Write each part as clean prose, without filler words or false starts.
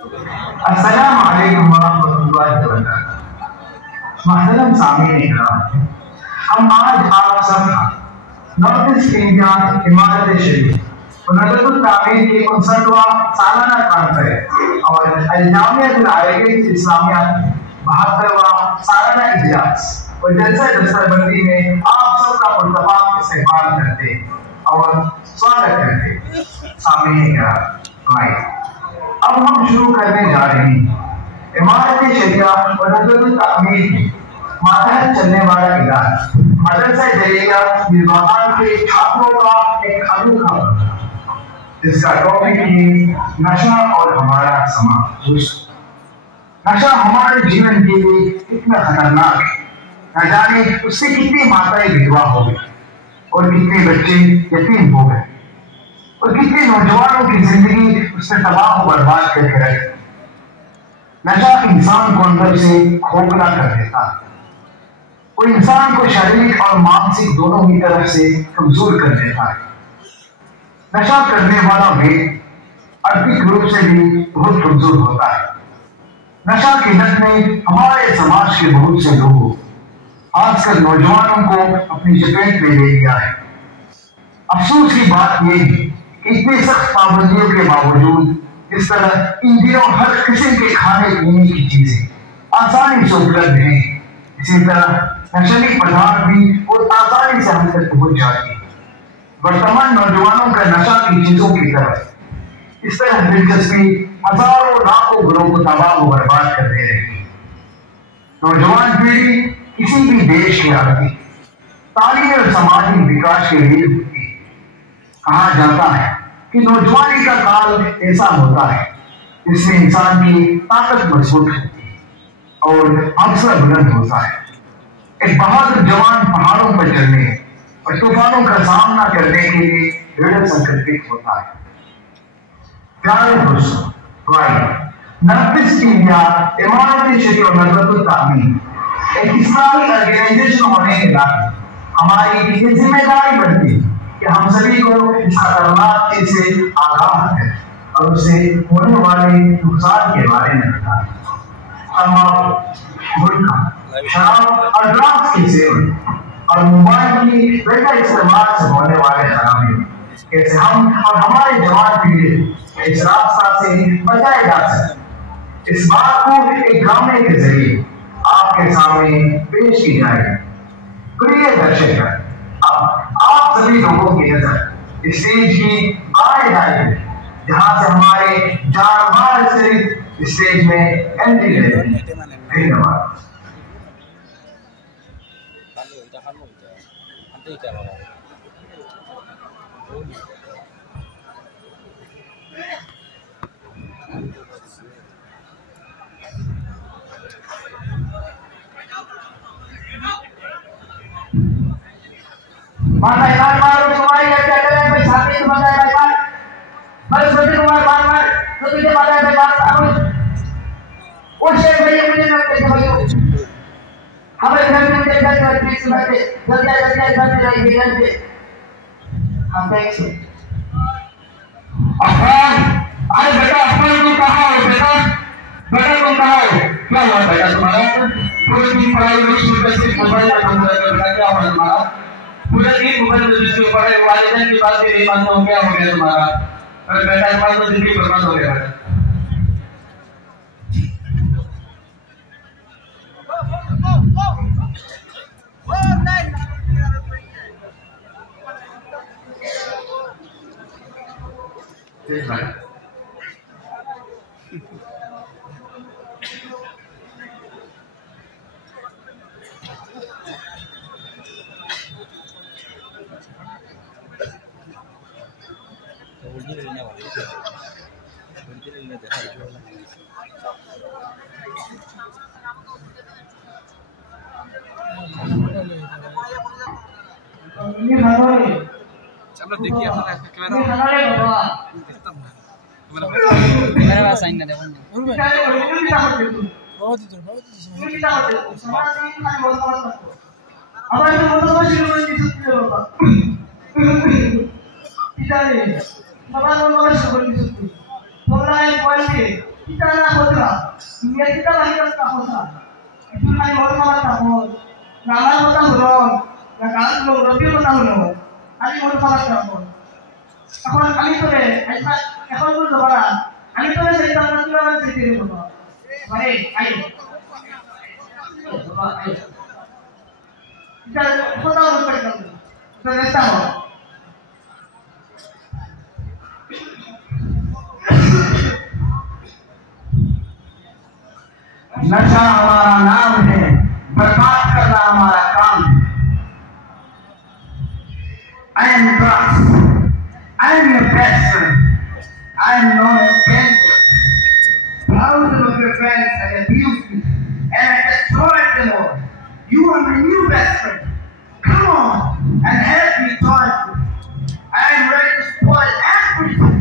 अस्सलाम वालेकुम वरहमतुल्लाहि वबरकातुहू। मोहतरम सामीन इकराम, हम आज आप सब नॉर्थ ईस्ट इंडिया इमारत शरीफ और नजरुल तामीर के 59वां सालाना कॉन्फ्रेंस और अल-जामिअतुल अरबिय्या इस्लामिया 72वां सालाना इजलास और जलसा दस्तरबंदी में आप सबका पुरतपाक इस्तेमाल करते और स्वागत करते। सामीन इकराम, अब हम शुरू करने जा रहे हैं इमारत शरिया और नजरुल तामीर की मातहत चलने वाला इलाज मदरसा जरिया निर्वाहन के छात्रों का एक अनोखा जिसका टॉपिक है नशा और हमारा समाज। नशा हमारे जीवन के लिए इतना खतरनाक है, न जाने उससे कितनी माताएं विधवा हो गई और कितने बच्चे यतीम हो गए और कितने नौजवानों की जिंदगी उसने तबाह और बर्बाद करके रख। नशा इंसान को अंदर से खोखला कर देता है, वो इंसान को शारीरिक और मानसिक दोनों ही तरफ से कमजोर कर देता है। नशा करने वाला व्यक्ति आर्थिक रूप से भी बहुत कमजोर होता है। नशा की लत ने हमारे समाज के बहुत से लोगों, खासकर नौजवानों को अपनी चपेट में ले लिया है। अफसोस की बात यह है कि इतनी सख्त पाबंदियों के बावजूद इस तरह इन दिनों हर किस्म के खाने पीने की चीजें आसानी से उपलब्ध हैं। इसी तरह नशीली पदार्थ भी बहुत आसानी से हम तक पहुंच जाती है। वर्तमान नौजवानों का नशा की चीजों की तरफ इस तरह दिलचस्पी हजारों लाखों घरों को तबाह और बर्बाद कर दे रही है। नौजवान पीढ़ी किसी भी देश की आर्थिक, तालीमी और सामाजिक विकास के लिए होती है। कहा जाता है कि नौजवानी का काल ऐसा होता है जिसमें इंसान की ताकत मजबूत होती है और हौसला बुलंद होता है। एक बहादुर जवान पहाड़ों पर चढ़ने और तूफानों का सामना करने के लिए दृढ़ संकल्पित होता है। प्यारे दोस्तों, नॉर्थ ईस्ट इंडिया इमारत शरीया और नजरुल तामीर एक इस्लामी ऑर्गेनाइजेशन होने के नाते हमारी ये जिम्मेदारी बनती है कि हम सभी को इस खतरनाक चीज से आगाह करें और उससे होने वाले नुकसान के बारे में बताएं। गुटखा, शराब और ड्रग्स के सेवन और मोबाइल की बेहतर इस्तेमाल से होने वाले खराबी कैसे हम और हमारे जवान पीढ़ी इस रास्ता से बचाए जा सके, इस बात को एक ड्रामे के जरिए आपके सामने पेश की जाएगी। प्रिय दर्शक, आप सभी लोगों की नजर स्टेज की बाएं दाएं जहां से हमारे जानबाज सिर्फ स्टेज में एंट्री लेंगे। धन्यवाद। माता इलाज तुम्हारी क्या करें भाई साथी तुम्हारा भाई बात बस बच्चे तुम्हारे बात बात तो तुझे पता है बात अब वो शेर भैया मुझे ना कहते भाई हमें घर में देखा था प्लीज बैठे जल्दी घर में रहिए घर पे हम देख अफान। अरे बेटा अफान तुम कहाँ हो बेटा? बेटा तुम कहाँ हो? क्या हुआ बेटा तुम्हारा? पूरे दिन पढ़ाई में शुरू से मोबाइल का काम कर रहे हो, क्या हुआ तुम्हारा? पूरे दिन मोबाइल में जिसके पढ़े वालिदैन की बात भी नहीं मानते हो, क्या हो गया तुम्हारा? अरे बेटा इस बात तो जिंदगी बर्बाद हो गया बेटा। चलो देखिए अपना कैमरा पास साइन ना दे बहुत बहुत kita na hotra dunia kita lagi ka hotra itu kali mau sama tahun ngalar hota huron ngalar lo robi hota huron ali mau sama tahun এখন আমি তোরে এখন বলতে পারা আমি তোরে সেই দাম না তুলা সেই দিয়ে দেব মানে আই বাবা আই এটা কথা বলতে পারি তো নেতা हो नशा हमारा नाम है बर्बाद करना हमारा काम है I am drugs. I am your best friend. I am known as Benjo. Thousands of your friends have abused me and I destroyed them all. You are my new best friend. Come on and help me joyfully. I am ready to spoil everything.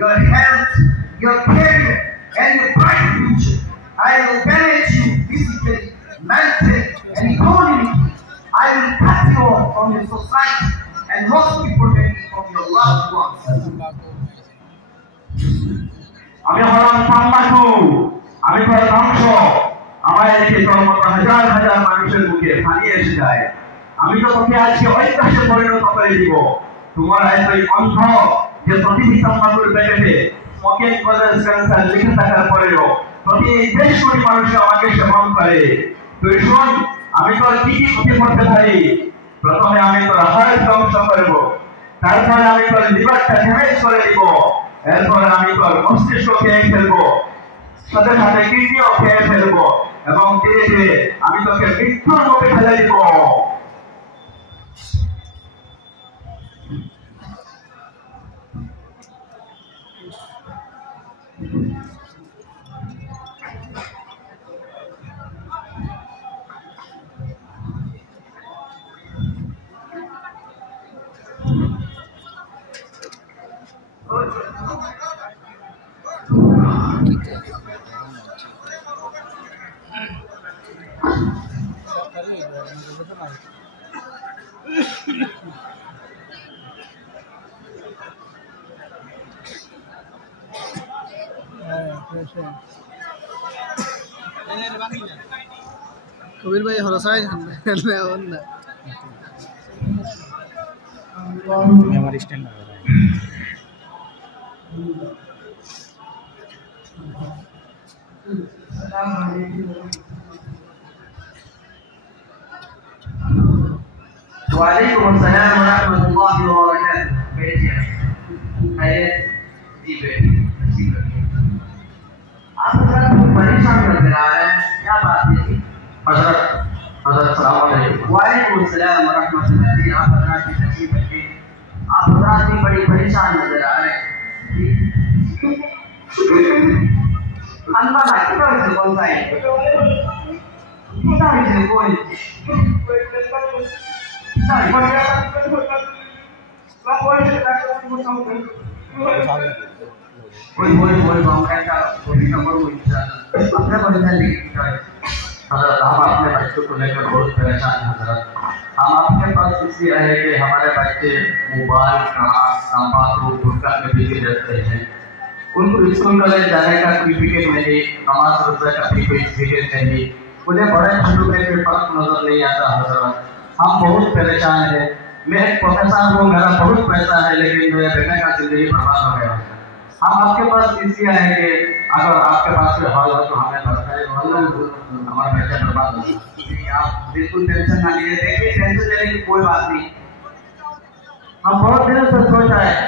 Your health, your career, and your bright future. I will damage you physically, mentally, and economically. I will cut you off from your society and most importantly from your loved ones. আমি হলাম তাম্বাকু, আমি হলাম ধ্বংস। আমার এদিকে কর্মরত হাজার হাজার মানুষের মুখে পানি এসে যায়। আমি তো তোকে আজকে ঐতিহাসে পরিণত করে দিব। তোমার এতই অন্ধ যে প্রতিটি তাম্বাকুর প্যাকেটে স্মোকিং কজেস ক্যান্সার লিখে থাকার পরেও প্রতি 23 কোটি মানুষ আমাকে সেবন করে। তুই শোন, আমি তোর কি কি ক্ষতি করতে পারি। প্রথমে আমি তোর হার্ট ধ্বংস করব, তারপরে আমি তোর লিভারটা ড্যামেজ করে দিব, এরপরে আমি তোর মস্তিষ্ক খেয়ে ফেলবো, সাথে সাথে কিডনিও খেয়ে ফেলবো এবং ধীরে ধীরে আমি তোকে মৃত্যুর মুখে ফেলে দিব। कबीर भाई हरसाई खेलने और ना हमारी स्टैंड लगा रहा है वालेकुम अस्सलाम व रहमतुल्लाहि व बरकातहू। बैठिए, खैरियत जी, बैठिए, अच्छी बैठिए। आप हजरत परेशान नजर आ रहे हैं, क्या बात है जी? हजरत सलाम अलैकुम। वालेकुम अस्सलाम व रहमतुल्लाहि। आप हजरत की तशरीफ रखिए। आप हजरत भी बड़ी परेशान नजर आ रहे हैं जी। अंदर ना किधर से कौन सा है? किधर से कोई कोई बोल बाउंड्री का कोई नंबर हो इंशाल्लाह अपने बंदा लेके जाए। हजरत हम अपने बच्चों को लेकर बहुत परेशान हैं हजरत। हम आपके पास इसलिए आए कि हमारे बच्चे मोबाइल का तंबाकू गुटखा में बिजी रहते हैं। उनको स्कूल कॉलेज जाने का कोई टिकट नहीं, नमाज रोजा का भी कोई टिकट नहीं, उन्हें बड़े छोटे में कोई फर्क नजर नहीं आता हजरत। हम बहुत परेशान हैं। मैं एक प्रोफेसर हूँ, मेरा बहुत पैसा है, लेकिन मेरे बेटे का जिंदगी बर्बाद हो गया। हम आपके पास इसलिए आए कि अगर आपके पास कोई हल हो तो हमें बताइए, हमारा पैसा बर्बाद हो। आप बिल्कुल टेंशन ना लीजिए, देखिए टेंशन लेने की कोई बात नहीं। हम बहुत दिनों से सोच रहे हैं,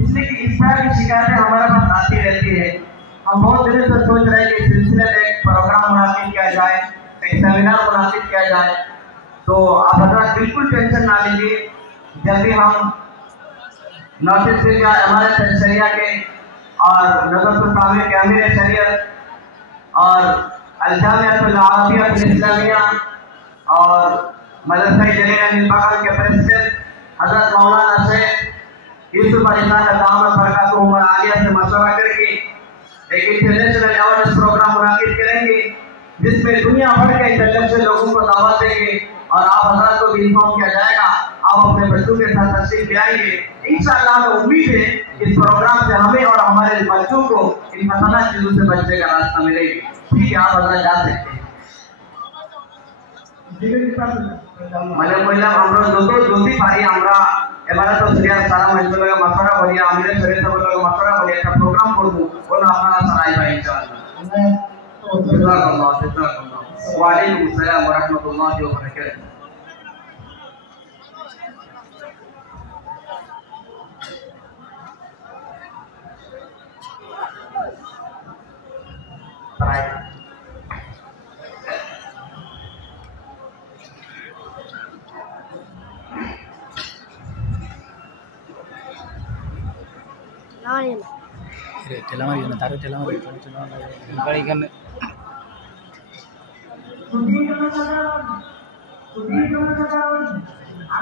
इसलिए कि इस तरह की शिकायतें हमारे पास आती रहती है। हम बहुत दिनों से सोच रहे हैं कि इस सिलसिले में एक प्रोग्राम मुनाकिद किया जाए, एक सेमिनार मुनाकिद किया जाए। तो आप हजरत बिल्कुल टेंशन ना लीजिए, जल्दी हम नोटिस से हमारे शरिया के और नज़रुल कामिल के अमीर शरीयत और अल-जामिअतुल अरबिय्यतुल इस्लामिया और मदरसा जलील बगल के प्रेसिडेंट हजरत मौलाना शेख यूसुफ अली खान दामद बरकातहू आलिया से मशवरा करके एक इंटरनेशनल अवेयरनेस प्रोग्राम मुनाकिद करेंगे, जिसमें दुनिया भर के इंटरनेशनल लोगों को दावत देंगे और आप हजरत को भी इन्फॉर्म किया जाएगा। आप अपने बच्चों के साथ तशरीफ ले आएंगे। इंशाअल्लाह हमें उम्मीद है इस प्रोग्राम से हमें और हमारे बच्चों को इन खतरनाक चीजों से बचने का रास्ता मिलेगी। ठीक है, आप अंदर जा सकते हैं। মানে বললাম আমরা যদি পারি আমরা এবারে তো সিরিয়াস সারা মানুষের লগে মাছরা করিয়া আমিরে শরীর সবার লগে মাছরা করিয়া একটা প্রোগ্রাম করব ওটা আপনারা সারাই ভাই ইনশাআল্লাহ। ওয়া আলাইকুম আসসালাম ওয়া রাহমাতুল্লাহি ওয়া বারাকাতুহু।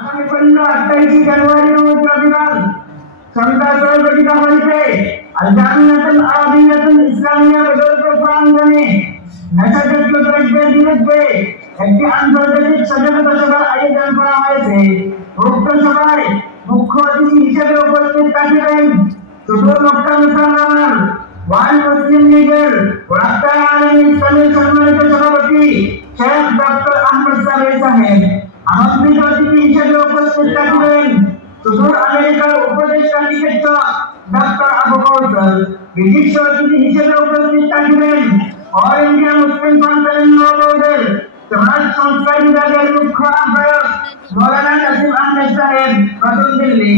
আগামী 28 জানুয়ারি রবিবার সন্ধ্যা 6 ঘটিকা হইতে আল জামিয়াতুল আরবিয়াতুল ইসলামিয়া বদরপুর প্রাঙ্গণে নেশাযুক্ত দ্রব্যের বিরুদ্ধে একটি আন্তর্জাতিক সচেতনতা সভার আয়োজন করা হয়েছে। উক্ত সভায় মুখ্য অতিথি হিসেবে উপস্থিত থাকবেন সুদূর মক্কা মুসলমান ওয়ান মুসলিম লীগের রাস্তার আলম ইসলামের সম্মানিত সভাপতি শেখ ডক্টর আহমদ সালেহ সাহেব। আমন্ত্রিত অতিথি হিসেবে উপস্থিত থাকবেন সুদূর আমেরিকার উপদেষ্টা চিকিৎসক ডক্টর আবু কৌশল। বিশিষ্ট অতিথি হিসেবে উপস্থিত থাকবেন অল ইন্ডিয়া মুসলিম কাউন্সিল নওগাঁর সমাজ সংস্কার বিভাগের মুখ্য আহ্বায়ক মৌলানা নাসিম আহমেদ সাহেব, নতুন দিল্লি।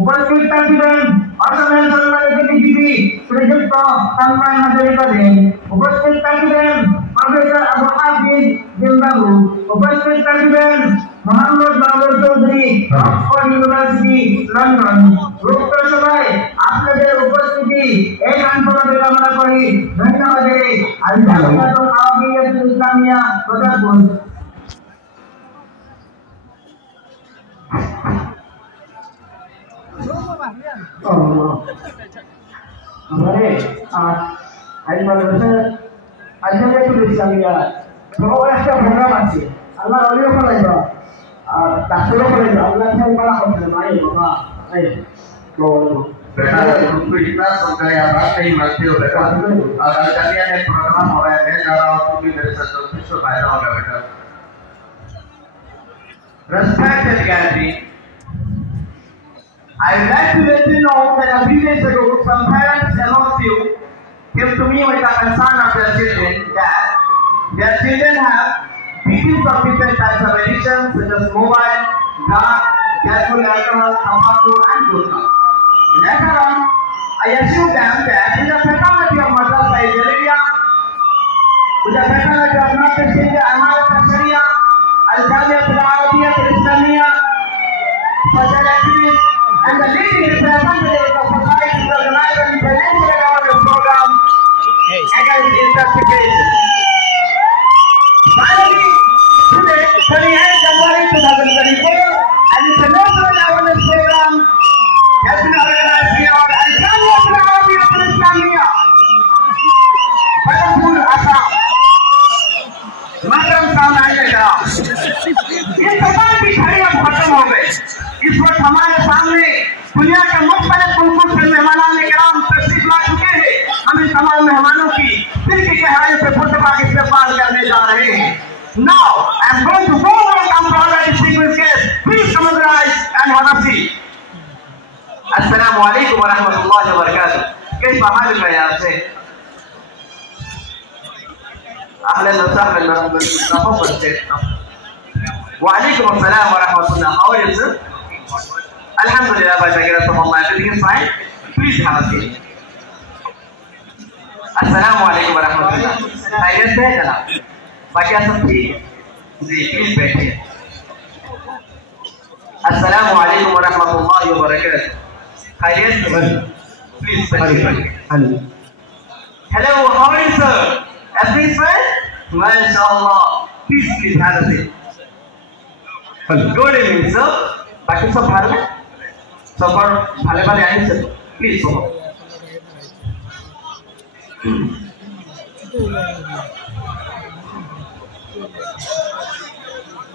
উপস্থিত থাকবেন অসমের সম্মানিত বিজেপি শ্রীযুক্ত তন্ময় হাজরিকাদেব। উপস্থিত থাকবেন প্রফেসর আবু হাফিজ জিম্বাবু। উপস্থিত থাকবেন Mohammad Babul Chowdhury, Oxford university, London. উক্ত সভায় আপনাদের উপস্থিতি একান্তভাবে কামনা করি। ধন্যবাদ। আল জামিয়াতুল আরবিয়াতুল ইসলামিয়া বদরপুর। हमारे आज माद्रासा আলজামিয়াতুল ইসলামিয়া বড় একটা প্রোগ্রাম আছে। আল্লাহ ওলিও ফলাইবা আর ডাক্তারও ফলাইবা। আল্লাহ তাই বড় করতে নাই বাবা এই তো बेटा तुमको इतना समझाया बात नहीं मानते हो बेटा। और अल्जामिया ने प्रोग्राम हो रहा है, मैं जा रहा हूँ, तुम भी मेरे साथ चलो, किसको फायदा होगा बेटा। Respected gathering, I would like to let you know that a few days ago, some parents amongst you came to me with a concern of their children that their children have victims of different types of addictions such as mobile, drug, gasoline, alcohol, tobacco, and glucose. Later on, I assured them that with the fatality of madrasa Jaliliya, with the fatality of not testing the Amarat Sharia, Al-Jamiatul Arabiyatul Islamiyya, social activists, and the leading representatives of society to organize and present this program against intoxication. Finally, today, 28 January 2024, and it's a national awareness program has been organized here at Al-Jamiatul Arabiyatul Islamiyya, Bharatpur, Assam. मातरम सामने आएगा। ये तमाम की खड़ी अब खत्म हो गए। इस वक्त हमारे सामने दुनिया के मुख्तलिफ मुल्कों से मेहमान किराम तशरीफ ला चुके हैं। हम इन तमाम मेहमानों की दिल की गहराई से खुतबा इस्तेमाल करने जा रहे हैं। Now I am going to go over some of our distinguished guests. Please come and rise and have a seat. Assalamu alaikum wa rahmatullahi wa barakatuh. كيف حالك يا شيخ؟ أهلا وسهلا مرحبا. تفضل شيخ. وعليكم السلام ورحمة الله. How are you, sir? Alhamdulillah, by the grace of Allah, everything is fine. Please have a seat. Assalamu alaikum wa rahmatullah. खैरियत से है जनाब? बाकी सब ठीक है? जी, please बैठिए. Assalamu alaikum wa rahmatullahi wa barakatuh. खैरियत से? Please बैठिए. Hello, how are you, sir? Everything is fine? MashaAllah. Please have a seat. Good evening, sir. बाकी सब भाले में? सब भाले भाले आए सर. Please go.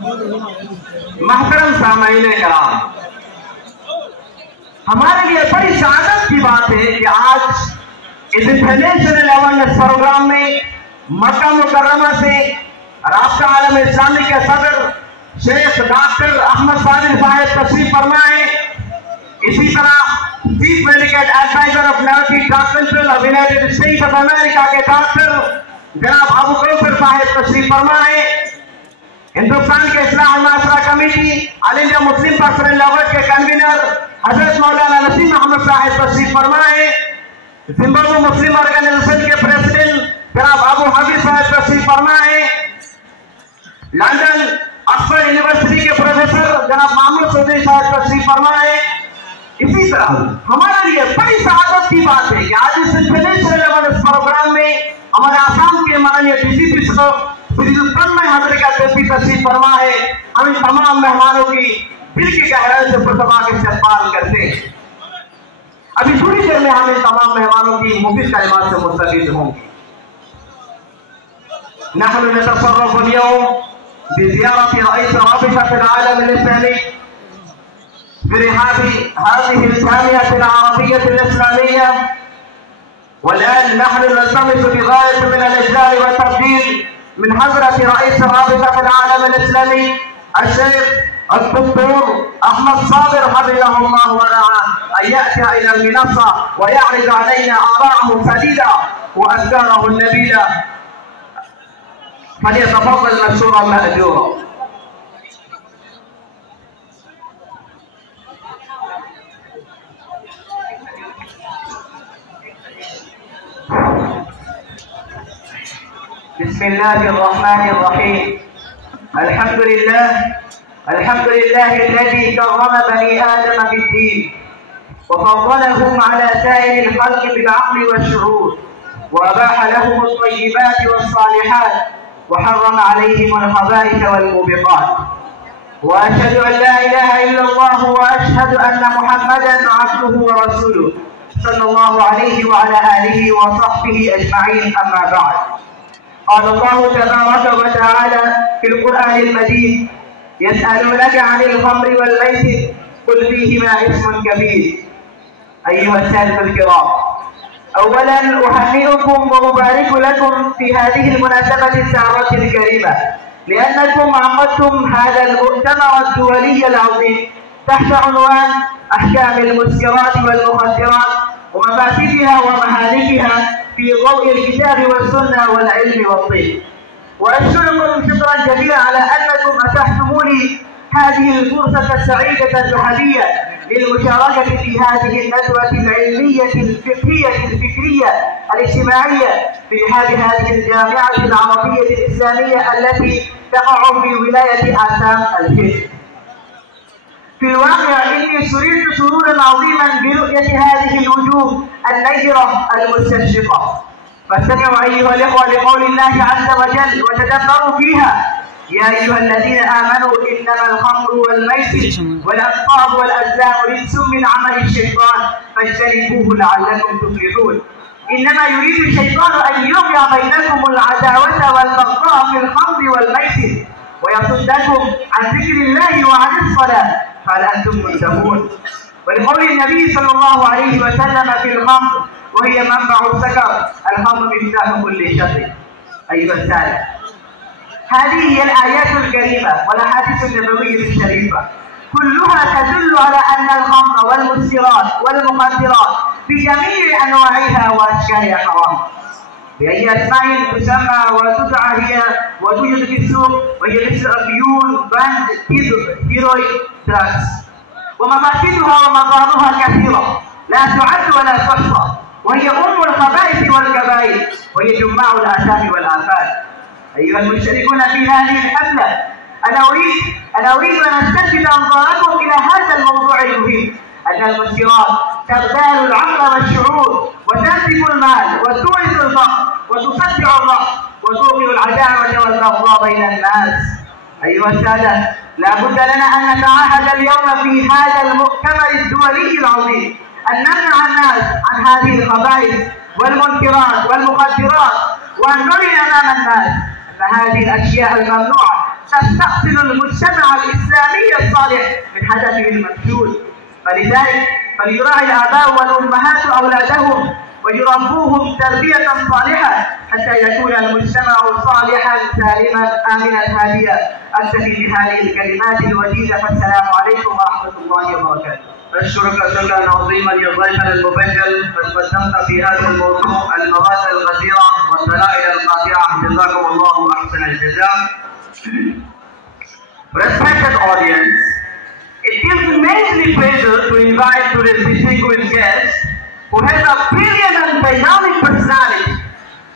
महतरम सामाईन कराम, हमारे लिए बड़ी सादत की बात है कि आज इस इंटरनेशनल अवेयरनेस प्रोग्राम में मक्का मुकर्रमा से राब्ता आलम इस्लामी के सदर शेख डॉक्टर अहमद सादिक साहब तशरीफ फरमा है। इसी तरह chief medical adviser of navy council of United States of America के डॉक्टर जनाब अबू कौसर साहब तशरीफ फरमा है। हिंदुस्तान के इस्लाह माशरा committee all India Muslim personal law के कन्वीनर हजरत मौलाना नसीम अहमद साहब तशरीफ फरमा है। जिम्बाब्वे मुस्लिम ऑर्गेनाइजेशन के प्रेसिडेंट जनाब अबू हाफिज साहब तशरीफ फरमा है। लंदन ऑक्सफोर्ड यूनिवर्सिटी के प्रोफेसर जनाब मामूद चौधरी साहब तशरीफ फरमा है। इसी तरह हमारे लिए बड़ी सआदत की बात है कि आज इस इंटरनेशनल अवेयरनेस प्रोग्राम में हमारे आसाम के माननीय डीजीपी तशरीफ फरमा है। हम इन तमाम मेहमानों की दिल की गहराई से पुरतबा के इस्तकबाल करते हैं। अभी थोड़ी देर में हम इन तमाम मेहमानों की मुफीद कलिमात से मुस्तफीद होंगे। नहनु नतशर्रफु अल-यौम बिज़ियारति rice राबितत अल-आलम अल-इस्लामी برحاب هذه الجامعة العربية الإسلامية، والآن نحن نلتمس بغاية من الإجلال والتقدير من حضرة رئيس رابطة العالم الإسلامي الشيخ الدكتور أحمد صابر حفظه الله ورعاه أن يأتي إلى المنصة ويعرض علينا آراءه السديدة وأفكاره النبيلة، فليتفضل مشكورا مأجورا. بسم الله الرحمن الرحيم. الحمد لله الذي كرم بني آدم بالدين وفضلهم على سائر الخلق بالعقل والشعور، وأباح لهم الطيبات والصالحات وحرم عليهم الخبائث والموبقات، وأشهد أن لا إله إلا الله وأشهد أن محمدا عبده ورسوله صلى الله عليه وعلى آله وصحبه أجمعين. أما بعد، قال الله تبارك وتعالى في القرآن المجيد: يسألونك عن الخمر والميسر قل فيهما اسم كبير. أيها السادة الكرام، أولا أهنئكم وأبارك لكم في هذه المناسبة السارة الكريمة، لأنكم عقدتم هذا المؤتمر الدولي العظيم تحت عنوان أحكام المسكرات والمخدرات ومفاسدها ومهالكها في ضوء الكتاب والسنة والعلم والطب. وأشكركم شكرا جزيلا على أنكم أتحتموا لي هذه الفرصة السعيدة الذهبية للمشاركة في هذه الندوة العلمية الفكرية الاجتماعية في هذه الجامعة العربية الإسلامية التي تقع في ولاية آسام الهند. في الواقع إني سررت سرورا عظيما برؤية هذه الوجوه النيرة المستشرقة. فاستمعوا أيها الإخوة لقول الله عز وجل وتدبروا فيها: يا أيها الذين آمنوا إنما الخمر والميسر والأنصاب والأزلام رجس من عمل الشيطان فاجتنبوه لعلكم تفلحون. إنما يريد الشيطان أن يوقع بينكم العداوة والبغضاء في الخمر والميسر ويصدكم عن ذكر الله وعن الصلاة فهل أنتم منتهون. ولقول النبي صلى الله عليه وسلم في الخمر وهي منبع السكر: الخمر مفتاح كل شر. أيها السادة، هذه هي الآيات الكريمة والأحاديث النبوية الشريفة كلها تدل على أن الخمر والمسكرات والمخدرات بجميع أنواعها وأشكالها حرام، بأي أسماء تسمى وتدعى هي وتوجد في السوق، وهي مثل الأفيون، باند، هيروين، دراكس. ومفاسدها ومضارها كثيرة لا تعد ولا تحصى، وهي أم الخبائث والكبائر، وهي جماع الآثام والآفات. أيها المشتركون في هذه الحفلة، أنا أريد أن أستلفت أنظاركم إلى هذا الموضوع المهم: أن المسكرات تغتال العقل والشعور وتنتج المال وتورث الفقر وتصدع الرأس وتوقع العداوة والبغضاء بين الناس. أيها السادة، لا بد لنا أن نتعهد اليوم في هذا المؤتمر الدولي العظيم أن نمنع الناس عن هذه الخبائث والمنكرات والمخدرات، وأن نري أمام الناس أن هذه الأشياء الممنوعة تستأصل المجتمع الإسلامي الصالح من هدفه المنشود. فلذلك فليراعي الآباء والأمهات أولادهم ويربوهم تربية صالحة حتى يكون المجتمع صالحا سالما آمنا هاديا. أكتفي بهذه الكلمات الوجيزة، فالسلام عليكم ورحمة الله وبركاته. أشكرك شكرا عظيما يا ضيفنا المبجل، قد قدمت في هذا الموضوع المواد الغزيرة والدلائل القاطعة، جزاكم الله أحسن الجزاء. Respected audience, it gives immensely pleasure to invite today's distinguished guest who has a brilliant and dynamic personality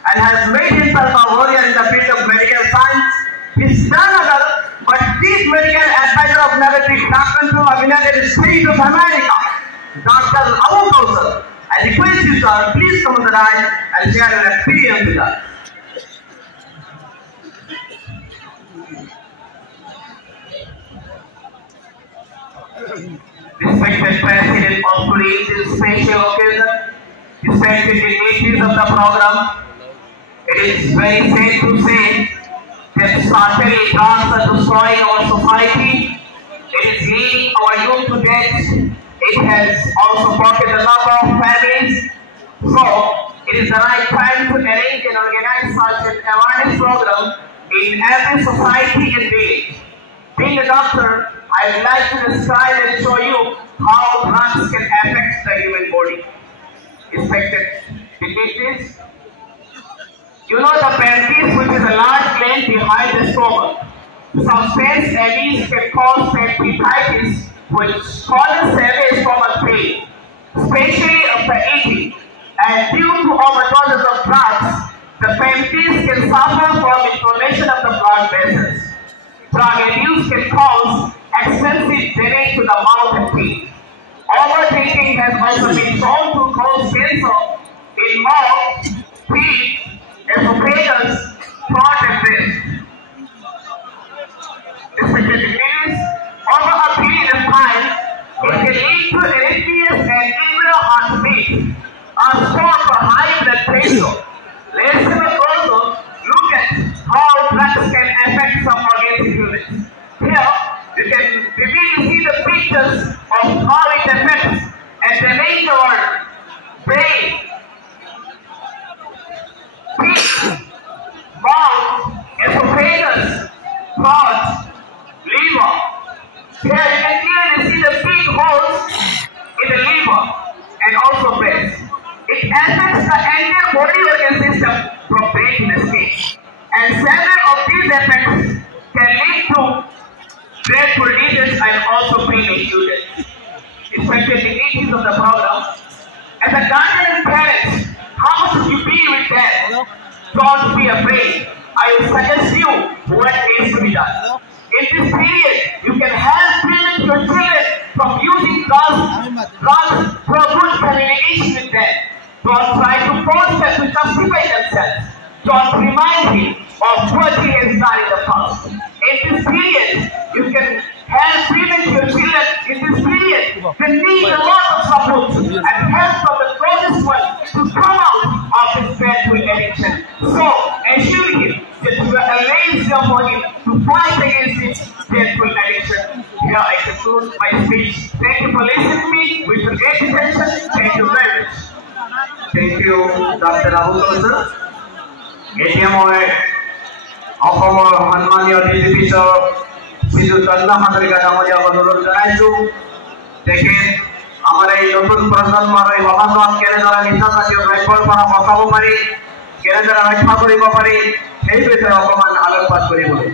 and has made himself a warrior in the field of medical science. He's none other but Chief Medical Advisor of Laboratory Drug Control of United States of America, Dr. Abu Kausar. I request you, sir, please come on the line and share your experience with us. Respected President of today's special occasion, respected dignitaries of the program, it is very sad to say that certainly drugs are destroying our society. It is leading our youth to death. It has also broken the number of families. So, it is the right time to arrange and organize such an awareness program in every society and village. Being a doctor, I would like to describe and show you how drugs can affect the human body. Respected dignitaries, you know the pancreas, which is a large gland behind the stomach. Substance abuse can cause pancreatitis, which causes severe stomach pain, especially after eating. And due to overdoses of drugs, the pancreas can suffer from inflammation of the blood vessels. Drug abuse can cause extensive damage to the mouth and teeth. Overtaking has also been shown to cause cancer in mouth, teeth, esophagus, throat and breast. Respected dignitaries, over a period of time, it can lead to arrhythmias and irregular heartbeat, a stroke or high blood pressure. Let's have a closer look at how drugs can affect some organs in humans. Here, you can vividly see the pictures of how it affects and damages our brain, teeth, mouth, esophagus, throat, liver. Here you can clearly see the big holes in the liver and also breast. It affects the entire body organ system from brain to the skin. And several of these effects can lead to dreadful diseases and also premature death. Respected dignitaries of the program, as a guardian and parents, how should you be with them? Don't be afraid. I will suggest you what needs to be done. In this period, you can help prevent your children from using drugs for good communication with them. Don't try to force them to justify themselves. Don't remind him of what he has done in the past. In this period, you can help prevent your children. In this period, they need a lot of support and help from the closest one to come out of his dreadful addiction. So, assure him that you will arrange your body to fight against his dreadful addiction. Here I conclude my speech. Thank you for listening to me with your great attention. Thank you very much. Thank you, Dr. Abu Kausar. মই অসমৰ সন্মানীয় ডিজিপিছৰ শ্ৰীযুত তন্ময় হাজৰিকা ডাঙৰীয়াক অনুৰোধ জনাইছোঁ। তেখেত আমাৰ এই নতুন প্ৰজন্মৰ এই সমাজক কেনেদৰে নিচাজাতীয় দ্ৰব্যৰ পৰা বচাব পাৰি, কেনেদৰে ৰক্ষা কৰিব পাৰি, সেই বিষয়ে অকণমান আলোকপাত কৰিবলৈ।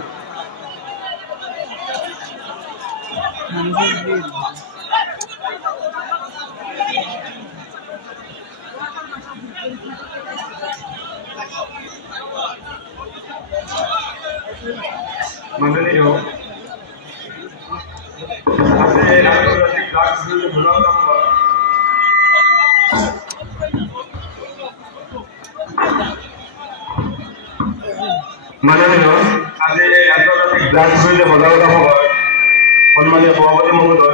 मंडलीय आज आंतरराष्ट्रीय ड्रग्स विरुद्ध मुलाकात मंडलीय आज आंतरराष्ट्रीय ड्रग्स विरुद्ध मुलाकात सम्मानीय सभापति महोदय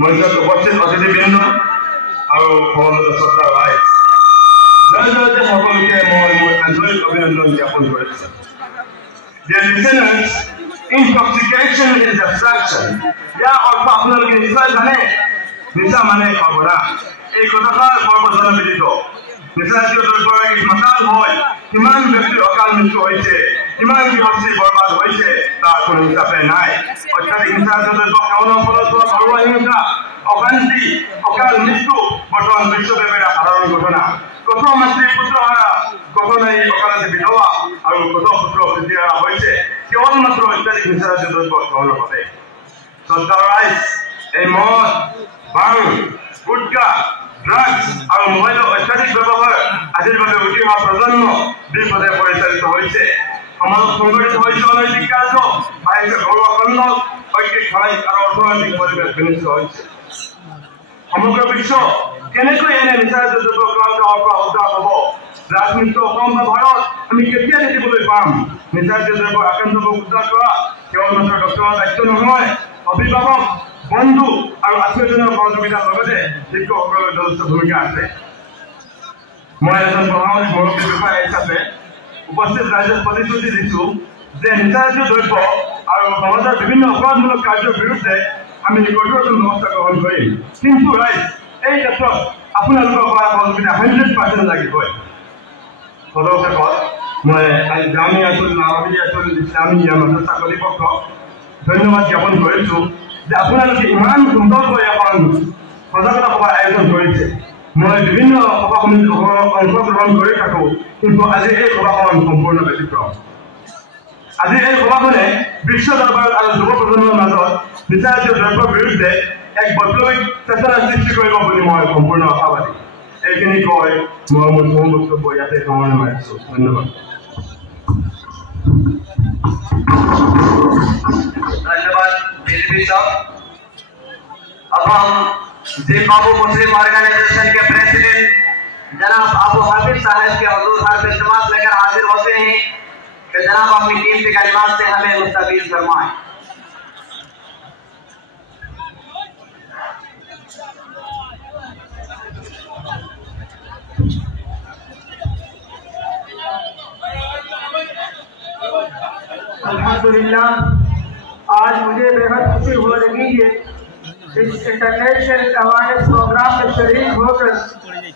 मंचत उपस्थित अतिथिबृंद और समन्वित श्रोता भाई जय जयते सकलोके मैं आंतरिक अभिनंदन ज्ञापन करिছোঁ। Dear listeners, intoxication is distraction. या और पापुलर के निशा जाने निशा माने खबरा एक कथाकार परबजन बिदित निशा जो दरबार की मकान होय किमान व्यक्ति अकाल मृत्यु होइছে किमान गृहस्थी बर्बाद होइছে तार কোনো হিসাবে নাই অত্যাধিক নিশা যদি খাওয়ানোর ফলত ঘরোয়া হিংসা অশান্তি অকাল মৃত্যু বর্তমান বিশ্বব্যাপী এটা সাধারণ ঘটনা কত মাতৃ পুত্র হারা কত নাই অকালে বিধবা আৰু কত পুত্র বিধবা হয়েছে কেবলমাত্র অত্যাধিক নিশা দ্রব্য গ্রহণের ফলে সন্ত্রাস এই মদ ভাং গুটকা ড্রাগস আৰু মোবাইলৰ অত্যাধিক ব্যৱহাৰ আজিৰ বাবে উঠি অহা প্ৰজন্ম বিপদে পৰিচালিত হৈছে সমাজত সংগঠিত হৈছে অনৈতিক কাৰ্য বাহিৰে ঘৰুৱা খণ্ড ঐক্যিক সামাজিক আৰু অৰ্থনৈতিক পৰিৱেশ বিনষ্ট হৈছে সমগ্ৰ বিশ্ব কেনেকৈ এনে নিচাৰ দ্ৰব্য গ্ৰহণৰ পৰা উদ্ধাৰ হ'ব ৰাজনীতি অসম বা ভাৰত আমি কেতিয়া দেখিবলৈ পাম নিচাৰ দ্ৰব্য আক্ৰান্তক উদ্ধাৰ কৰা কেৱলমাত্ৰ ডক্টৰৰ দায়িত্ব নহয় অভিভাৱক বন্ধু আৰু আত্মীয়জনৰ সহযোগিতাৰ লগতে শিক্ষকসকলৰ যথেষ্ট ভূমিকা আছে মই এজন প্ৰভাৱী মুৰব্বী বিষয়া হিচাপে উপস্থিত ৰাইজক প্ৰতিশ্ৰুতি দিছোঁ যে নিচাজাতীয় দ্ৰব্য আৰু সমাজৰ বিভিন্ন অপৰাধমূলক কাৰ্যৰ বিৰুদ্ধে আমি কঠোৰতম ব্যৱস্থা গ্ৰহণ কৰিম কিন্তু ৰাইজ এই ক্ষেত্ৰত আপোনালোকৰ সহযোগিতা 100% লাগিবই সদস্যসকল মই জামিয়াতুল আৰবিয়াতুল ইছলামিয়া মাদ্ৰাসা কৰ্তৃপক্ষক ধন্যবাদ জ্ঞাপন কৰিছোঁ যে আপোনালোকে ইমান সুন্দৰকৈ এখন সজাগতা সভাৰ আয়োজন কৰিছে মই বিভিন্ন সভা সমিতিত অংশগ্ৰহণ কৰি থাকোঁ কিন্তু আজি এই সভাখন সম্পূৰ্ণ ব্যতিক্ৰম আজি এই সভাখনে বিশ্ব দৰবাৰত আৰু যুৱ প্ৰজন্মৰ মাজত নিচাজাতীয় দ্ৰব্যৰ বিৰুদ্ধে এক বৈপ্লৱিক চেতনা সৃষ্টি কৰিব বুলি মই সম্পূৰ্ণ আশাবাদী এইখিনি কৈ মই মোৰ বক্তব্য ইয়াতে সামৰণি মাৰিছোঁ ধন্যবাদ धन्यवाद बिल्बी साहब अब हम जिम्बाब्वे मुस्लिम ऑर्गेनाइजेशन के प्रेसिडेंट जनाब अबू हाफिज साहब के हुजूर हर इल्तिमास लेकर हाजिर होते हैं कि जनाब अपनी टीम के कलिमात से हमें मुस्तफीद फरमाएं अल्हम्दुलिल्लाह आज मुझे बेहद खुशी हो रही है इस इंटरनेशनल अवेयरनेस प्रोग्राम में शरीक होकर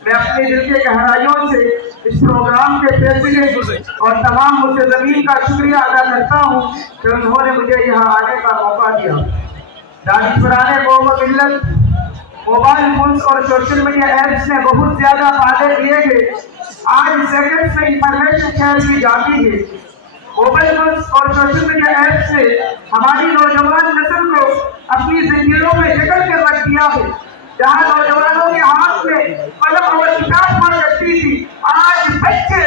मैं अपने दिल के गहराइयों से इस प्रोग्राम के प्रेसिडेंट और तमाम मुसलमान का शुक्रिया अदा करता हूँ कि उन्होंने मुझे यहाँ आने का मौका दिया दानिशवराने कौम व मिल्लत मोबाइल फोन्स और सोशल मीडिया ऐप्स ने बहुत ज्यादा फायदे दिए हैं आज सेकंड्स में इंफॉर्मेशन शेयर की जाती है मोबाइल फोन्स और सोशल मीडिया ऐप से हमारी नौजवान नस्ल को अपनी जिंदगियों में जकड़ कर रख दिया है जहाँ नौजवानों के हाथ में कलम और किताब हुआ करती थी आज बच्चे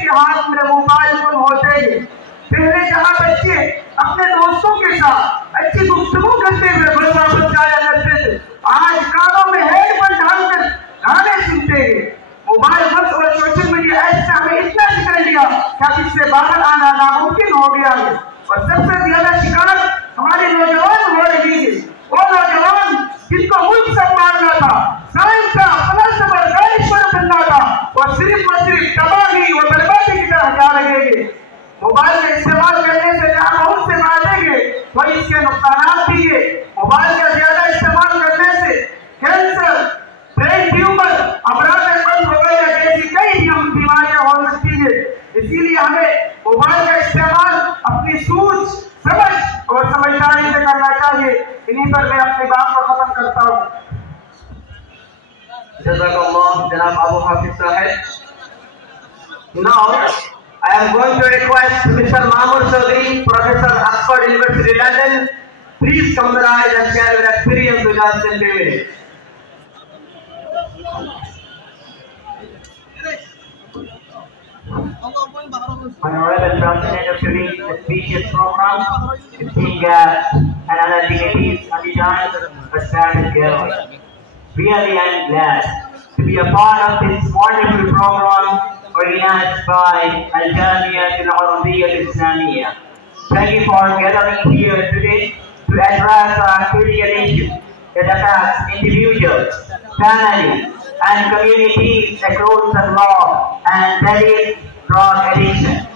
के हाथ में मोबाइल फोन होते हैं पहले जहाँ बच्चे अपने दोस्तों के साथ अच्छी गुफ्तगू करते हुए बच्चा जाया करते थे आज कानों में हेडफोन डालकर गाने सुनते हैं मोबाइल फोन और सोशल मीडिया ऐप से हमें इतना शिकार लिया कि इससे बाहर आना नामुमकिन हो गया है और सबसे ज्यादा शिकार हमारे नौजवान हो रही है वो नौजवान जिनको मुल्क संभालना था साइंस का फलसफा दानिशवर बनना था और सिर्फ तबाही और बर्बादी की तरह जा रहे हैं मोबाइल का इस्तेमाल करने से जहाँ बहुत से फायदे हैं वही इसके नुकसान भी है मोबाइल का ज्यादा इस्तेमाल करने से कैंसर ब्रेन ट्यूमर अपराध वगैरह जैसी कई बीमारियां हो सकती है इसीलिए हमें मोबाइल का इस्तेमाल अपनी सूझ समझ और समझदारी से करना चाहिए इन्हीं पर मैं अपनी बात को खत्म करता हूँ जज़ाकल्लाह जनाब अबू हाफिज साहब Now I am going to request Mr. Mahmood Chaudhary, Professor, Oxford University, London. Please summarize and share your experience with us in 3 minutes. Honorable President of today's auspicious program, esteemed guests and other dignitaries on the dance for Spanish girls. Really, I'm glad to be a part of this wonderful program organized by Al-Jamia Al-Arabiya Al-Islamiyya. Thank you for gathering here today to address a critical issue that affects individuals, families, and communities across the globe, and that is drug addiction.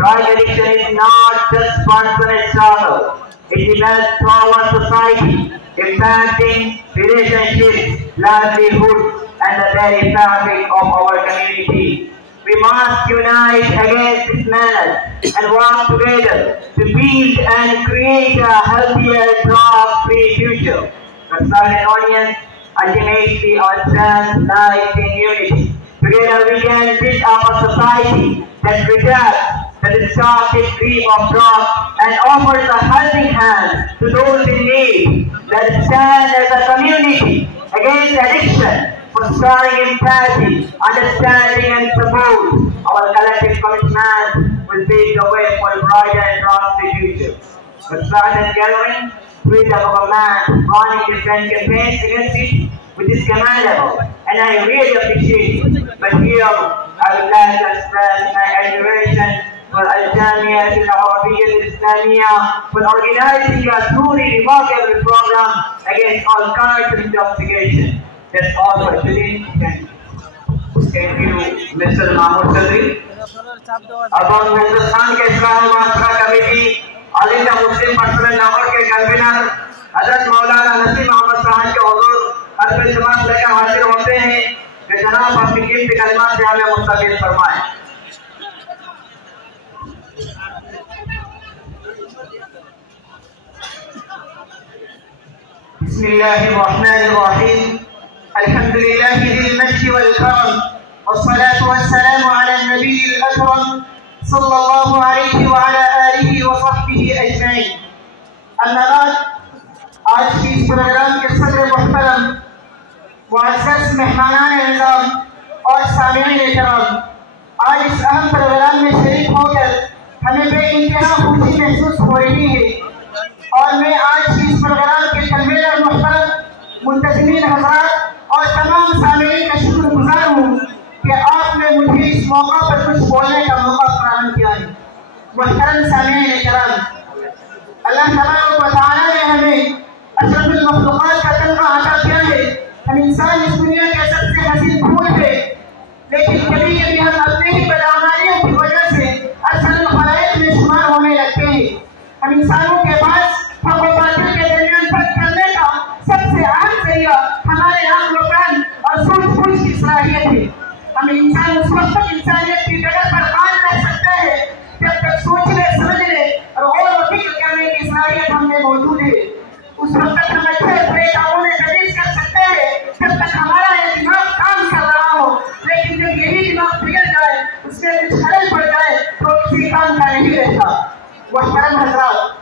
Drug addiction is not just personal struggle. It develops throughout society, impacting relationships, livelihoods, and the very fabric of our community. We must unite against this menace and work together to build and create a healthier, drug-free future. Concerned audience, ultimately our strength lies in unity. Together we can build up a society that rejects the destructive grip of drugs and offers a helping hand to those in need. Let us stand as a community against addiction, fostering empathy, understanding and support. Our collective commitment will pave the way for a brighter and drug-free future. Let's start and gathering with the government running different campaigns against it, which is commendable, and I really appreciate it. But here, I would like to express my admiration for Al-Jamia Al-Arabiya Al-Islamiyya for organizing a truly remarkable program against all kinds of intoxication. That's all for today. Thank you, Mr. Mahmoud Sadri. Upon Hindustan के इस्लामी master committee all India Muslim personal number के convener हजरत मौलाना नसीम अहमद साहब के हुजूर अर्पण जमात लेकर हाजिर होते हैं कि जनाब अपनी कीमती कलिमात से हमें मुस्तफीद फरमाएं। बिस्मिल्लाहिर्रहमानिर्रहीम अल्हम्दुलिल्लाहि ज़िल मज्द वल करम वस्सलातु वस्सलामु अला नबिय्यिल अकरम सल्लल्लाहु अलैहि व अला आलिहि व सहबिहि अजमईन। अम्मा बाद, आज की इस प्रोग्राम के सदर मुहतरम मुअज़्ज़ज़ मेहमानान निज़ाम और सामीईन इकराम, आज इस अहम प्रोग्राम में शरीक होकर हमें बेइंतहा खुशी महसूस हो रही है और मैं आज की इस प्रोग्राम के कन्वीनर मुहतरम मुंतज़िमीन हज़रात और तमाम सामीईन का शुक्रगुज़ार हूँ कि आपने मुझे इस मौका पर कुछ बोलने का मौका फराहम किया है। मुहतरम सामीईन इकराम, अल्लाह तबारक व तआला ने हमें अशरफुल मखलूक़ात का तमगा अता किया है। हम इंसान इस दुनिया के सबसे हसीन फूल है, लेकिन कभी-कभी हम अपनी ही बदअमालियों की वजह से अक्सर खलाइक में शुमार होने लगते हैं। हम इंसानों के पास हक़ व बातिल के दरमियान फर्क करने का सबसे अहम जरिया हमारे अक़्ल कान और सूझबूझ की सलाहियत है। हम इंसान उस वक्त तक इंसानियत की जगह पर कायम रह सकते हैं जब तक सोचने, समझने और गौर व फिक्र करने की सलाहियत हम में मौजूद है। उस वक्त तक हम अच्छे बुरे कामों में तमीज़ कर सकते हैं जब तक हमारा ये दिमाग काम कर रहा हो, लेकिन जब यही दिमाग बिगड़ जाए, उसमें कुछ खलल पड़ जाए तो किसी काम का नहीं रहता। मुहतरम हज़रात,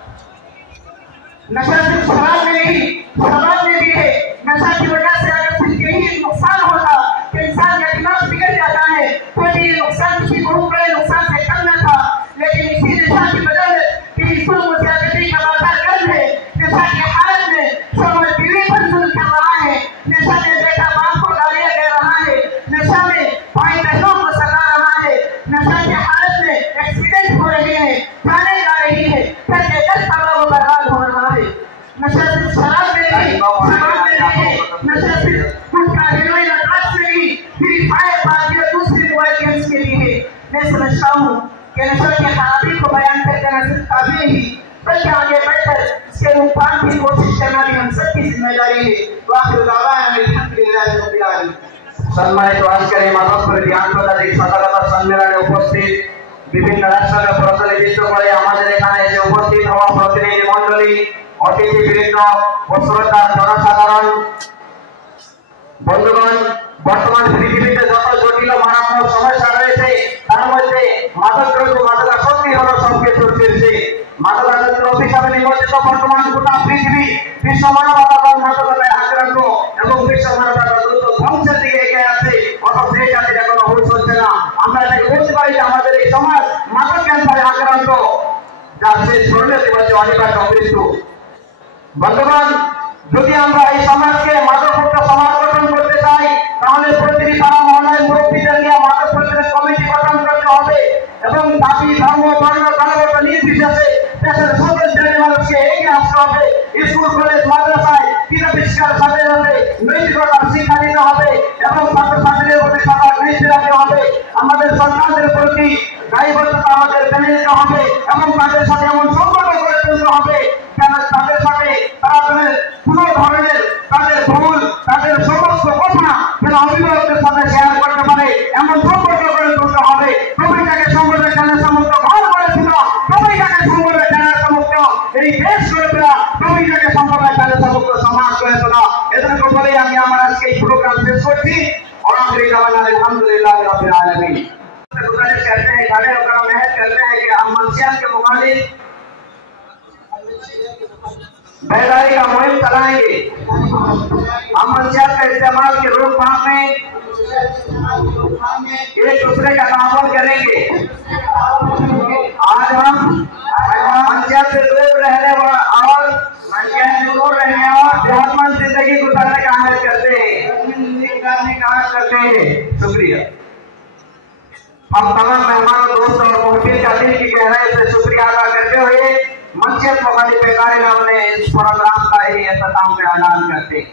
नशा सिर्फ शराब में नहीं, शराब में भी है। नशा की वजह से अगर सिर्फ यही नुकसान होता कि इंसान का दिमाग बिगड़ जाता है तो ये नुकसान किसी बहुत बड़े नुकसान से कम न था, लेकिन इसी नशा की वजह से किसी जुल्म व ज़्यादती का वादा गर्द है। नशा की हालत में शौहर बीवी पर जुल्म कर रहा है, नशा में बेटा बाप को गालियां दे रहा है, नशा में भाई बहनों को सता रहा है, नशा की हालत में एक्सीडेंट हो रहे हैं, जाने जा रही है, घर के घर तबाह व बर्बाद हो रहा है। नशा सिर्फ शराब में नहीं, शराब में नहीं, नशा सिर्फ गुटखा, हेरोइन और ड्रग्स में नहीं, फ्री फायर, पार्टी और दूसरे मोबाइल गेम्स में भी है। मैं समझता हूँ कि नशा की खराबी को बयान कर देना सिर्फ काफी नहीं, बल्कि आगे बढ़कर इसके रोकथाम की कोशिश करना भी हम सबकी जिम्मेदारी है। वाखिर दावाना अल्हम्दुलिल्लाहि रब्बिल आलमीन। सम्मानित আজকের মানব প্রতি আন্তর্জাতিক সাধারণতা সম্মেলনে উপস্থিত বিভিন্ন রাষ্ট্রের প্রতিনিধিত্ব করে আমাদের এখানে এসে উপস্থিত হওয়া প্রতিনিধি মণ্ডলী, অতিথিবৃন্দ ও শ্রদ্ধার জনসাধারণ, বন্ধুগণ, বর্তমান পৃথিবীতে যত জটিল মারাত্মক সমস্যা রয়েছে তার মধ্যে মাদকদ্রব্য, মাদকাসক্তি হলো সবকিছুর শীর্ষে। মাদকাসক্তি অভিশাপে নিমজ্জিত বর্তমান গোটা পৃথিবী বিশ্ব মানবতা মাদকতায় আক্রান্ত এবং বিশ্ব মানবতা দ্রুত ধ্বংসের দিকে এগিয়ে আছে। অথচ এই জাতির এখনো হুঁশ হচ্ছে না। আমরা এটাকে বলতে পারি যে আমাদের এই সমাজ মাদক ক্যান্সারে আক্রান্ত, যার শেষ পরিণতি হচ্ছে অনিবার্য মৃত্যু। বন্ধুগণ, যদি আমরা এই সমাজকে মাদকমুক্ত সমাজ গঠন করতে চাই তাহলে প্রতিটি পাড়া মহল্লায় মুরব্বীদের নিয়ে মাদক প্রতিরোধ কমিটি গঠন করতে হবে এবং জাতি, ধর্ম, বর্ণ, জনগোষ্ঠ নির্বিশেষে দেশের সকল শ্রেণীর মানুষকে এগিয়ে আসতে হবে। স্কুল, কলেজ, মাদ্রাসায় চিরাবিষ্কার সাথে সাথে নৈতিকতার শিক্ষা দিতে হবে এবং ছাত্রছাত্রীদের প্রতি সজাগ দৃষ্টি রাখতে হবে। আমাদের সন্তানদের প্রতি দায়বদ্ধতা আমাদের মেনে নিতে হবে এবং তাদের সাথে এমন সম্পর্ক গড়ে তুলতে হবে যেন তাদের সাথে তারা কোনো ধরনের তাদের ভুল তাদের সমস্ত কথা যেন অভিভাবকদের সাথে শেয়ার করতে পারে এমন সম্পর্ক গড়ে তুলতে হবে। তবেই তাকে সম্পর্কের চ্যালেঞ্জের মুক্ত ঘর করেছিল, তবেই তাকে সম্পর্কের চ্যালেঞ্জের মুক্ত এই দেশ করে তোলা, তবেই তাকে সম্পর্কের চ্যালেঞ্জের মুক্ত সমাজ করে তোলা। এদেরকে বলেই আমি আমার আজকে এই প্রোগ্রাম শেষ করছি। अल्हम्दुलिल्लाह रब्बिल आलमीन। गुजारिश करते हैं, खड़े होकर मेहनत करते हैं कि हम मंशियात के मुखालिफ बेदारी का मुहिम चलाएंगे। हम मंशियात का इस्तेमाल की रोकथाम में एक दूसरे का ताउन करेंगे। आज हम मंशियात से दूर रहने और मंशियात से दूर रहने और सेहतमंद जिंदगी गुजारने का अहद करते हैं। शुक्रिया। हम तमाम मेहमान दोस्त और मोहब्बत का दिल की गहराई से शुक्रिया अदा करते हुए मंशियत मुखालिफ बेदारी ने इस प्रोग्राम का एहतमाम का ऐलान करते हैं।